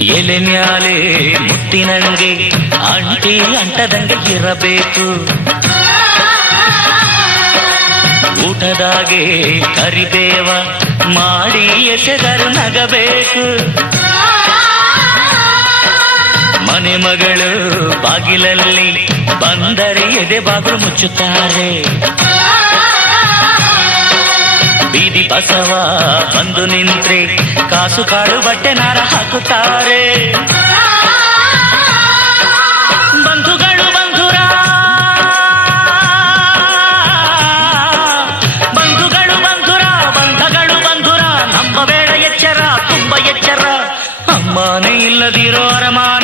ಎಲೆ ಮ್ಯಾಲೆ ಮುತ್ತಿನಂಗೆ ಅಂಟಿ ಅಂಟದಂಗೆ ಇರಬೇಕು. ಊಟದಾಗೆ ಕರಿಬೇವ ಮಾಡಿ ಎಸೆದರು ನಗಬೇಕು. ಮನೆ ಮಗಳು ಬಾಗಿಲಲ್ಲಿ ಬಂದರೆ ಎದೆ ಬಾಗಿಲು ಮುಚ್ಚುತ್ತಾರೆ. ಬೀದಿ ಬಸವ ಬಂದು ನಿಂತ್ರೆ ಕಾಸು ಕಾಳು ಬಟ್ಟೆ ನಾರ ಹಾಕುತ್ತಾರೆ. ಬಂಧುಗಳು ಬಂಧುರ ಬಂಧುಗಳು ಬಂಧುರ ಬಂಧಗಳು ಬಂಧುರ ನಂಬಬೇಡ ಎಚ್ಚರ ತುಂಬ ಎಚ್ಚರ. ಅಮ್ಮನೇ ಇಲ್ಲದಿರೋ ಅರಮಾನ